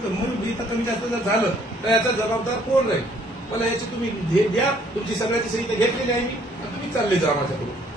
जर म्हणून इथं कमी जास्त जर झालं तर याचा जबाबदार कोण राहील? मला याची तुम्ही द्या. तुमची सगळ्याची सही घेतलेली आहे मी. तुम्ही चालले जा माझ्याकडून.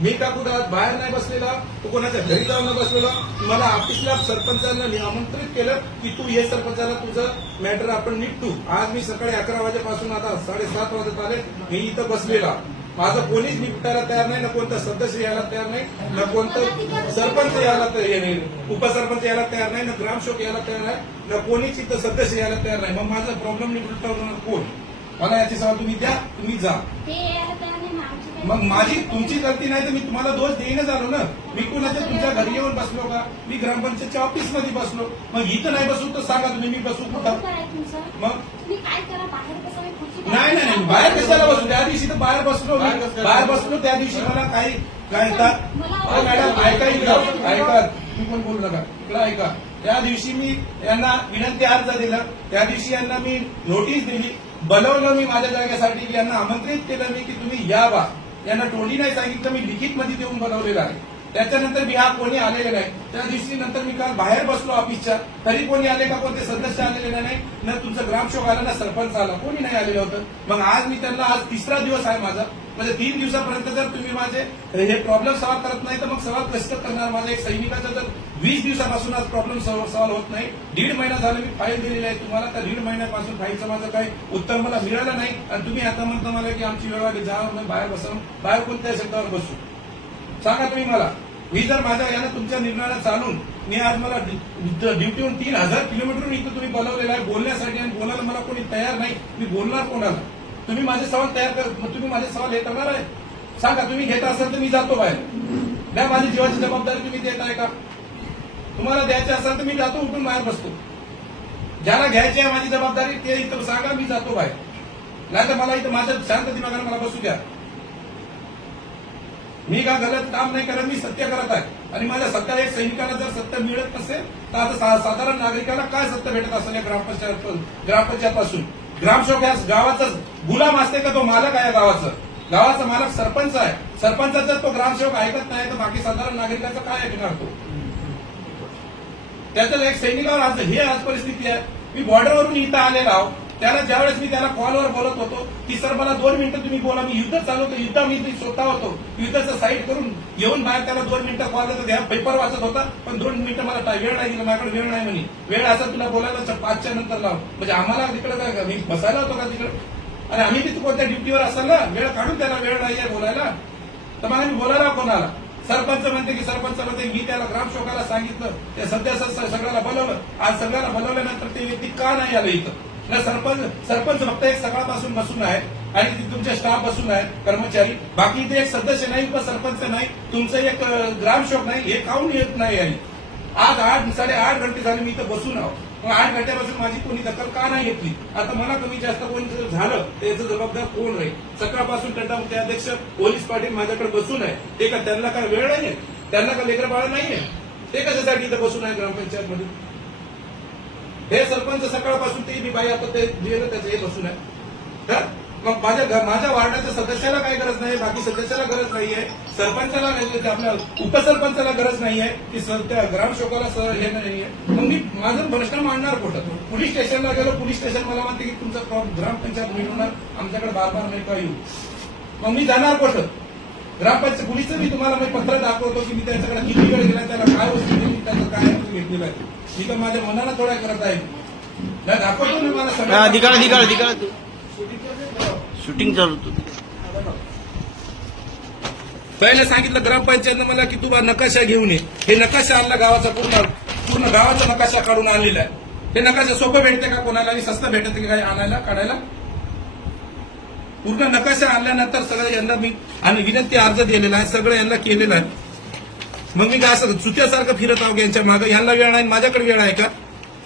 मी का कुठं बाहेर नाही बसलेला तू कोणाच्या घरी जाऊन नाही बसलेला. मला ऑफिसला सरपंचांना नि- आमंत्रित केलं की तू ये सरपंचाला तुझं मॅटर आपण निपटू. आज मी सकाळी अकरा वाजेपासून आता साडेसात वाजत आले. मी इथं बसलेला. माझं कोणीच निपटायला तयार नाही ना कोणतं सदस्य यायला तयार नाही ना कोणतं सरपंच यायला तयार नाही. उपसरपंच यायला तयार नाही ना ग्रामसेवक यायला तयार नाही ना कोणीच इथं सदस्य यायला तयार नाही. मग माझा प्रॉब्लेम निपटवणार कोण? मला याची सभा तुम्ही द्या तुम्ही जा. मग माझी तुमची गलती नाही तर मी तुम्हाला दोष देईनच आलो ना. मी कुणाच्या तुमच्या घरी येऊन बसलो का? मी ग्रामपंचायतच्या ऑफिसमध्ये बसलो. मग इथं नाही बसू तर सांगा तुम्ही मी बसू कुठं? मग? तुम्ही काय करा? बाहेर बसा मी खुर्ची नाही नाही नाही बाहेर कशाला बसू? त्या दिवशी तर बाहेर बसलो. बाहेर बसलो त्या दिवशी मला काही काय येतात? अहो, मॅडम ऐका इकडं. ऐका तुम्ही पण बोलू नका. इकडं ऐका. त्या दिवशी मी यांना विनंती अर्ज दिला. त्या दिवशी यांना मी नोटीस दिली. बनवलं मी माझ्या जागेसाठी. यांना आमंत्रित केलं मी की तुम्ही या बा. यांना टोली नाही सांगितलं मी लिखित मध्ये देऊन बनवलेलं आहे. त्याच्यानंतर मी हा कोणी आलेले नाही. त्या दिवशी नंतर मी काल बाहेर बसलो ऑफिसच्या. तरी कोणी आले का कोणते सदस्य आलेले नाही. ना तुमचं ग्रामसेवक आला ना सरपंच आला. कोणी नाही आलेलं होतं. मग आज मी त्यांना आज तिसरा दिवस आहे माझा. म्हणजे तीन दिवसापर्यंत जर तुम्ही माझे हे प्रॉब्लेम सॉल्व्ह करत नाही तर मग सवाल कसं करणार माझ्या एक सैनिकाचा जर वीस दिवसापासून आज प्रॉब्लेम सॉल्व्ह होत नाही. दीड महिना झाला मी फाईल दिलेली आहे तुम्हाला त्या दीड महिन्यापासून फाईलचं माझं काही उत्तर मला मिळालं नाही. आणि तुम्ही आता म्हणता मला की आमची वेळ आली जा मग बाहेर बसून बाहेर कोणत्या शब्दावर बसू. सांगा तुम्ही मला मी जर माझ्या यानं तुमच्या निर्णयाला चालून मी आज मला ड्युटीहून तीन हजार किलोमीटरहून इथं तुम्ही बोलवलेलं आहे बोलण्यासाठी आणि बोलायला मला कोणी तयार नाही. मी बोलणार कोणाला? तुम्ही माझे सवाल तयार कर तुम्ही माझे सवाल हे करणार आहे? सांगा तुम्ही घेत असाल तर मी जातो बाहेर. द्या माझी जीवाची जबाबदारी तुम्ही देत आहे का? तुम्हाला द्यायची असेल तर मी जातो उठून बाहेर बसतो. ज्याला घ्यायची आहे माझी जबाबदारी ते इथं सांगा मी जातो बाहेर. नाही तर मला इथं माझ्या शांत दिमागाने मला बसू द्या. मी का गलत काम नाही करत मी सत्य करत आहे. आणि माझ्या सत्या एक सैनिकाला जर सत्य मिळत नसेल तर आता सा- साधारण नागरिकाला काय सत्य भेटत असेल या ग्रामपंचायत ग्रामपंचायत पासून ग्रामसेवक या गावाचा गुलाम असते का तो मालक आहे गावाचं? गावाचा मालक सरपंच आहे. सरपंचाचा तो ग्रामसेवक ऐकत नाही तर बाकी साधारण नागरिकांचा काय ऐकणार तो? त्याच्यात एक सैनिकावर आज हे आज परिस्थिती आहे. मी बॉर्डरवरून इथं आलेला आहो. त्याला ज्यावेळेस मी त्याला कॉलवर बोलत होतो की सर मला दोन मिनिटं तुम्ही बोला मी युद्ध चालवतो युद्ध मी स्वतः होतो. युद्धाचं साईड करून येऊन बाहेर त्याला दोन मिनिटं कॉल करतो त्या पेपर वाचत होता पण दोन मिनिटं मला वेळ नाही दिला माझ्याकडे वेळ नाही म्हणे. वेळ असा तुला बोलायला पाचच्या नंतर लाव. म्हणजे आम्हाला तिकडे काय मी बसायला होतो का तिकडे? आणि आम्ही तिथे कोणत्या ड्युटीवर असाल ना वेळ काढून त्याला वेळ नाही आहे बोलायला. तर मला मी बोलायला कोणाला? सरपंच म्हणते की सरपंच म्हणते मी त्याला ग्रामसेवकाला सांगितलं. त्या सध्या सगळ्याला बोलवलं. आज सगळ्याला बोलवल्यानंतर ते व्यक्ती का नाही आलं इथं? ना सरपंच सरपंच फक्त एक सकाळपासून बसून आहे आणि तिथे तुमचे स्टाफ बसून आहे कर्मचारी. बाकी ते एक सदस्य नाही सरपंच नाही. तुमचं एक ग्रामसेवक नाही हे काऊन येत नाही आहे? आज आठ साडेआठ घंटे झाले मी इथं बसून आहो. मग आठ घंट्यापासून माझी कोणी दखल का नाही घेतली? आता मला कमी जास्त कोणी झालं त्याचं जबाबदार कोण राहील? सकाळपासून तंटामुक्ती अध्यक्ष पोलीस पाटील माझ्याकडे बसून आहे. ते का त्यांना काय वेळ नाहीये? त्यांना का लेकर बाळ नाहीये? ते कशासाठी इथं बसून आहे ग्रामपंचायत मध्ये हे सरपंच सकाळपासून ते मी बाई आता ते लिहिलं त्याचं हे बसून आहे. मग माझ्या माझ्या वार्डाच्या सदस्याला काही गरज नाही बाकी सदस्याला गरज नाहीये. सरपंचाला नाही म्हणजे आपल्या उपसरपंचाला गरज नाहीये की सर त्या ग्रामसेवकाला सर हे नाहीये. मग मी माझं प्रश्न मांडणार कुठं? पोलीस स्टेशनला गेलो पोलीस स्टेशन मला म्हणते की तुमचा ग्रामपंचायत मिळवणार आमच्याकडे बार बार नाही का येऊ? मग मी जाणार कुठं? ग्रामपंचायत पोलीसचं मी तुम्हाला मी पत्र दाखवतो की मी त्याच्याकडे किती वेळ गेला त्याला काय वस्तू दिली त्याचं काय? तर माझ्या मनाला थोड्या करत आहे. दाखवतो मी मला सगळं. अधिकार अधिकार अधिकार शूटिंग चालू पहिले सांगितलं ग्रामपंचायतनं मला की तू बा नकाशा घेऊन ये. हे नकाशा आणला गावाचा पूर्ण पूर्ण गावाचा नकाशा काढून आणलेला आहे. हे नकाशा सोपं भेटते का कोणाला? आणि स्वस्त भेटते का काही आणायला काढायला? पूर्ण नकाशा आणल्यानंतर सगळं यांना मी आणि विनंती अर्ज दिलेला आहे सगळं यांना केलेलं आहे. मग मी काय असं चुत्यासारखं फिरत आहोत यांच्या मागे? यांना वेळ नाही माझ्याकडे वेळ आहे का?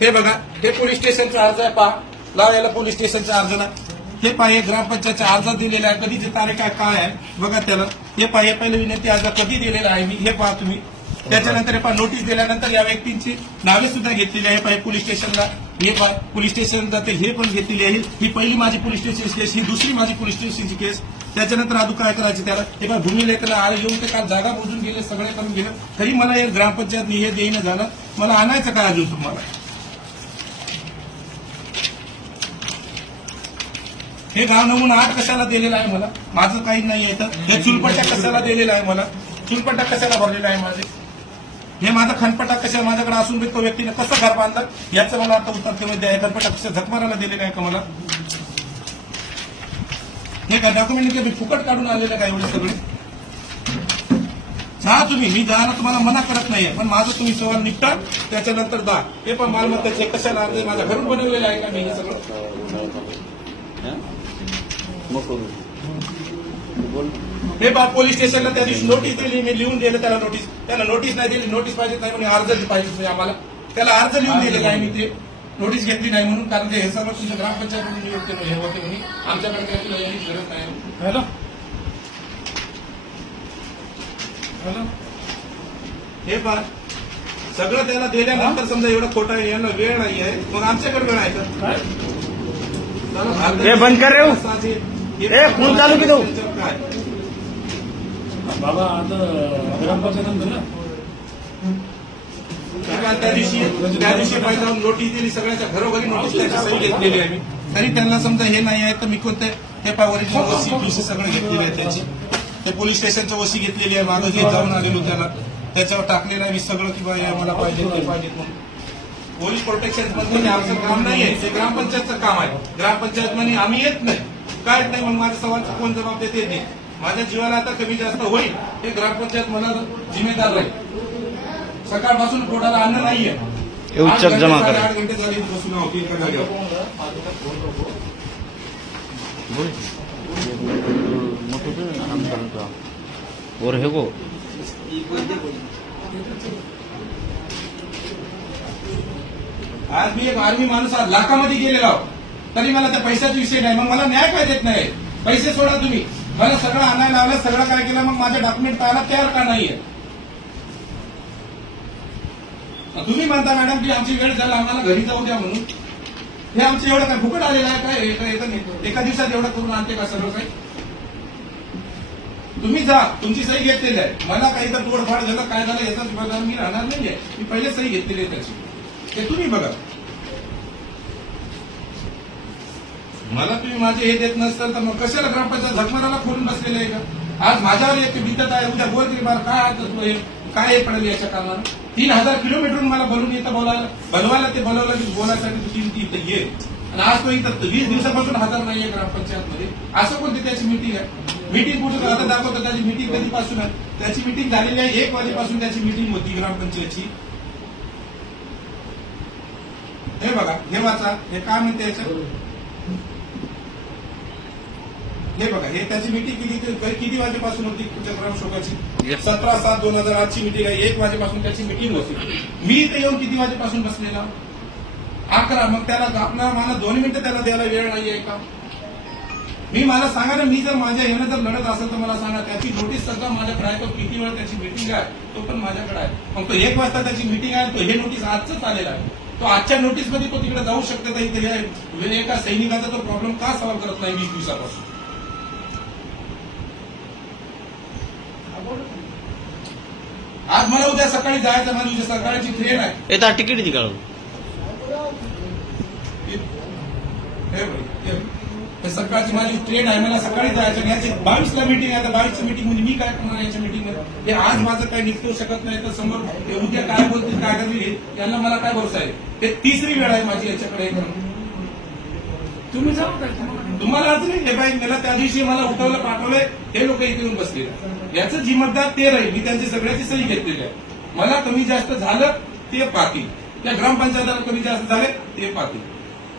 हे बघा हे पोलीस स्टेशनचा अर्ज आहे पहा. लाव याला पोलीस स्टेशनचा अर्ज ना हे पहा हे ग्रामपंचायतच्या अर्जात दिलेला आहे. कधीची तारीख आहे काय आहे? बघा त्याला. हे पहा हे पहिले विनंती अर्ज कधी दिलेला आहे मी? हे पहा तुम्ही. त्याच्यानंतर हे नोटीस दिल्यानंतर या व्यक्तींची नावे सुद्धा घेतलेली आहे. पाहिजे पोलीस स्टेशनला हे पाय पोलीस स्टेशनला ते हे पण घेतलेली आहे. ही पहिली माझी पोलीस स्टेशन केस ही दुसरी माझी पोलीस स्टेशनची केस त्याच्यानंतर अजून काय करायचे त्याला? हे पाय भूमी लेखला आळ येऊन ते काल जागा मोजून गेले सगळे करून गेले. तरी मला हे ग्रामपंचायत हे देईन झालं. मला आणायचं काय अजून तुम्हाला? हे गाव नमून आठ कशाला दिलेलं आहे मला? माझं काही नाही आहे तर हे चुलपट्ट्या कशाला दिलेला आहे मला? चुलपट्टा कशाला भरलेला आहे माझे? हे माझा खनपटा कशा माझ्याकडे असून बी तो व्यक्तीने कसं घर बांधलं याचं मला आता उत्तर तुम्ही द्या. खनपटा कशा झकमाराला दिलेला आहे का मला? हे काय डॉक्युमेंट मी फुकट काढून आलेलं काय एवढे सगळे? जा तुम्ही मी जायला तुम्हाला मना करत नाहीये. पण माझं तुम्ही सवाल निपटा त्याच्यानंतर जा हे पण मालमत्ताचे कशाला आणले माझ्या घरून बनवलेलं आहे का मी हे सगळं? बोल. हे बा पोलीस स्टेशनला त्या दिवशी नोटीस दिली मी लिहून दिलं त्याला नोटीस त्याला नोटीस नाही दिली नोटीस पाहिजे नाही म्हणे अर्ज पाहिजे आम्हाला. त्याला अर्ज लिहून दिलेला आहे मी ते. नोटीस घेतली नाही म्हणून कारण ते हे सगळं तुमच्या ग्रामपंचायत नियुक्त हे होते म्हणे. आमच्याकडे काही तुला यायची गरज नाही. हॅलो? हॅलो? हे पा सगळं त्याला दिल्यानंतर समजा एवढं खोटं आहे यांना वेळ नाही आहे. मग आमच्याकडे वेळ आहे का? बंद कर रे हो. ए, फोन चालू की? बाबा आता ग्रामपंचायत दिलं. किंवा त्या दिवशी त्या दिवशी पाहिजे नोटीस दिली सगळ्याच्या घरोघरी नोटीस त्याची सही घेतलेली आहे. मी तरी त्यांना समजा हे नाही आहे तर मी कोणते हे पा ओरिजिनल वसी सगळं घेतलेली आहे त्याची. ते पोलीस स्टेशनचं वसी घेतलेली आहे मागं घेत जाऊन आलेलो त्याला. त्याच्यावर टाकलेलं आहे मी सगळं की बाई आम्हाला मला पाहिजे ते पाहिजे म्हणून. पोलीस प्रोटेक्शन म्हणजे आमचं काम नाही आहे ते ग्रामपंचायतचं काम आहे. ग्रामपंचायत म्हणे आम्ही येत नाही. काय नाही? मग माझ्या सवालचा कोण जबाब देते? येत नाही माझ्या जीवाला आता कमी जास्त होईल हे ग्रामपंचायत मला जिम्मेदार राहील. सकाळपासून पोटाला अन्न नाहीये. हे उच्चक जमा करा. आठ घंटे झाले बसून एका जागेवर और हे गो आज मी एक आर्मी माणूस लाखामध्ये गेलेला आहो तरी मला त्या पैशाचा विषय नाही. मग मला न्याय काय देत नाही? पैसे सोडा तुम्ही. मला सगळं आणायला लावलं सगळं काय केलं मग माझे डॉक्युमेंट पाहायला तयार का नाहीये? तुम्ही म्हणता मॅडम की आमची वेळ झाला आम्हाला घरी जाऊ द्या म्हणून. हे आमचं एवढं काय फुकट आलेलं आहे काय? येतं एका- एका दिवसात एवढं करून आणते का सगळं काही? तुम्ही जा तुमची सही घेतलेली आहे. मला काही तर तोडफाड झालं काय झालं याचा मी राहणार नाहीये. मी पहिले सही घेतलेली आहे त्याची. ते तुम्ही बघा. मला तुम्ही माझे हे देत नसताल तर मग कशाला ग्रामपंचायत झकमाराला खोलून बसलेले आहे का? आज माझ्यावर एक बिंदत आहे उद्या बोल मला काय आता हे काय हे पडेल याच्या कारणानं तीन हजार किलोमीटरहून मला बोलून येतं बोलायला. बनवायला ते बनवलं की बोलायसाठी तुझी ती इथं ये. आणि आज तो इथं वीस दिवसापासून हजर नाहीये ग्रामपंचायत मध्ये असं कोणती त्याची मिटिंग आहे? मिटिंग कुठे आता दाखवतो त्याची मिटिंग कधीपासून आहे? त्याची मिटिंग झालेली आहे एक वाजेपासून त्याची मिटिंग होती ग्रामपंचायतची. हे बघा हे वाचा हे काय म्हणते याचं? हे बघा हे त्याची मिटिंग किती किती वाजेपासून होती ग्रामशोकाची Yes. सतरा सात दोन हजार आठची मिटिंग आहे. एक वाजेपासून त्याची मिटिंग होती. मी इथे येऊन किती वाजेपासून बसलेला? अकरा. मग त्याला आपल्याला मला दोन मिनिटं त्याला द्यायला वेळ नाहीये का? मी मला सांगा ना मी जर माझ्या येणं जर लढत असेल तर मला सांगा त्याची नोटीस सगळं माझ्याकडे आहे तो किती वेळ त्याची मिटिंग आहे तो पण माझ्याकडे आहे. मग तो एक वाजता त्याची मिटिंग आहे तो हे नोटीस आजच आलेला आहे. तो आजच्या नोटीसमध्ये तो तिकडे जाऊ शकतो इथे? एका सैनिकाचा तो प्रॉब्लेम का सॉल्व्ह करत नाही वीस दिवसापासून? आज मला उद्या सकाळी जायचं माझी उद्या सकाळची ट्रेन आहे येता तिकीट काढून हे. हे सकाळची माझी ट्रेन आहे मला सकाळी जायचं याची बावीसला मिटिंग आहे बावीसच्या मिटिंगमध्ये मी काय करणार याच्या मिटिंगमध्ये हे आज माझं काही निघतो शकत नाही तर समोर उद्या काय बोलतील काय करतील यांना मला काय भरोसा आहे हे तिसरी वेळ आहे माझी याच्याकडे. तुम्ही जाऊ काय तुम्हाला नाही हे बाई मला त्या दिवशी मला उठवलं पाठवलंय हे लोक इथे येऊन बसलेले याचं जिम्मेदार ते राहील मी त्यांची सगळ्याची सही घेतलेली आहे. मला कमी जास्त झालं ते पाहतील. त्या ग्रामपंचायताला कमी जास्त झाले ते पाहतील.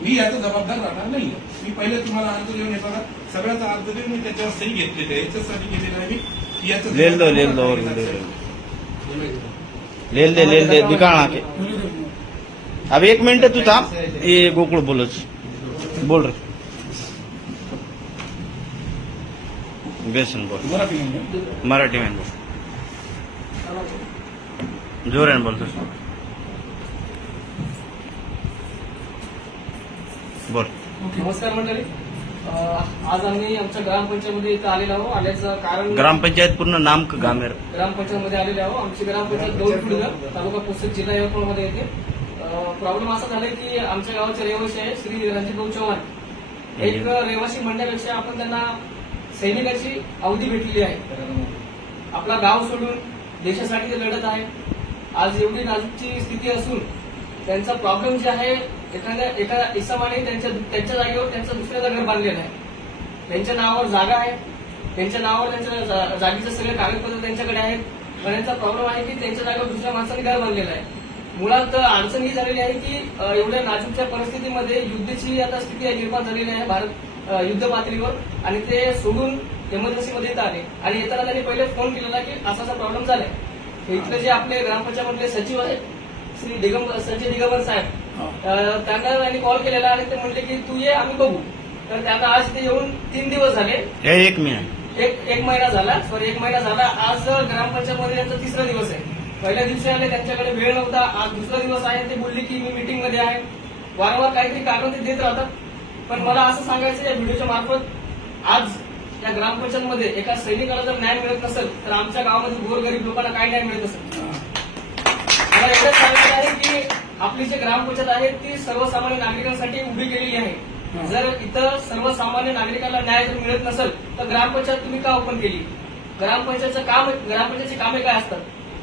मी याचा जबाबदार राहणार नाही मी पहिले तुम्हाला अर्ज देऊन हे बघा. सगळ्याचा अर्ज देऊन मी त्याच्यावर सही घेतलेली आहे. याच्यासाठी गेलेलं आहे मी. याचं लेल दो लेल दो और ले लो। दिखाणा के अब एक मिनिट तू थांब. ये गोकुळ बोलच. बोल रे. व्यसन बोल. मराठी नाही मराठी में बोल जोराने बोलतो बोल नमस्कार मंडळी. आज आम्ही आमच्या ग्रामपंचायतमध्ये इथं आलेलो आहोत. आल्याचं कारण ग्रामपंचायत पूर्ण नाम क- गामेर. ग्रामपंचायतमध्ये आलेले आहोत. आमची ग्रामपंचायत दोन खुडगर तालुका पुस्तक जिल्हा यवतमाळमध्ये येते. प्रॉब्लेम असा झालाय की आमच्या गावाचे रहिवासी आहे श्री रणजितभाऊ चव्हाण. एक रहिवासी म्हणण्यापेक्षा आपण त्यांना सैनिकाची अवधी भेटलेली आहे. आपला गाव सोडून देशासाठी ते लढत आहे. आज एवढी नाजूकची स्थिती असून त्यांचा प्रॉब्लेम जे आहे एखाद्या एका इसमाने त्यांच्या त्यांच्या जागेवर त्यांचं दुसऱ्याचं घर बांधलेलं आहे. त्यांच्या नावावर जागा आहे. त्यांच्या नावावर त्यांच्या जागेचे सगळे कागदपत्र त्यांच्याकडे आहेत. पण यांचा प्रॉब्लेम आहे की त्यांच्या जागेवर दुसऱ्या माणसाने घर बांधलेलं आहे. मुळात अडचण ही झालेली आहे की एवढ्या नाजूकच्या परिस्थितीमध्ये युद्धाची आता स्थिती निर्माण झालेली आहे भारत युद्ध पातळीवर. आणि ते सोडून इमर्जन्सीमध्ये इथं आले आणि येताना त्यांनी पहिले फोन केलेला की असा असा प्रॉब्लेम झालाय. इथले जे आपले ग्रामपंचायतमधले सचिव आहेत श्री दिगंबर संजय दिगंबर साहेब अ, त्यांना त्यांनी कॉल केलेला आणि ते म्हणले की तू ये आम्ही बघू. तर त्यांना आज ते येऊन तीन दिवस झाले. हे एक एक एक महिना झाला. सॉरी एक महिना झाला. आज ग्रामपंचायतमध्ये त्यांचा तिसरा दिवस आहे. पहिल्या दिवशी आले त्यांच्याकडे वेळ नव्हता. आज दुसरा दिवस आहे. ते बोलले की मी मीटिंगमध्ये आहे. वारंवार काहीतरी कारण ते देत राहतात. पण मला असं सांगायचं या व्हिडिओच्या मार्फत आज या ग्रामपंचायतमध्ये एका सैनिकाला जर न्याय मिळत नसेल तर आमच्या गावामध्ये गोरगरीब लोकांना काय न्याय मिळत असेल? मला एवढंच सांगायचं आहे की आपली जी ग्रामपंचायत आहे ती सर्वसामान्य नागरिकांसाठी उभी केलेली आहे. जर इथं सर्वसामान्य नागरिकांना न्याय जर मिळत नसेल तर ग्रामपंचायत तुम्ही का ओपन केली? ग्रामपंचायतचं काम ग्रामपंचायतची कामे काय असतात?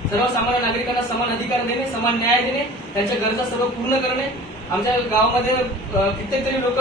सर्वसामान्य नागरिकांना समान अधिकार देणे समान न्याय देणे त्यांच्या गरजा सर्व पूर्ण करणे. आमच्या गावामध्ये अं, कित्येक तरी लोक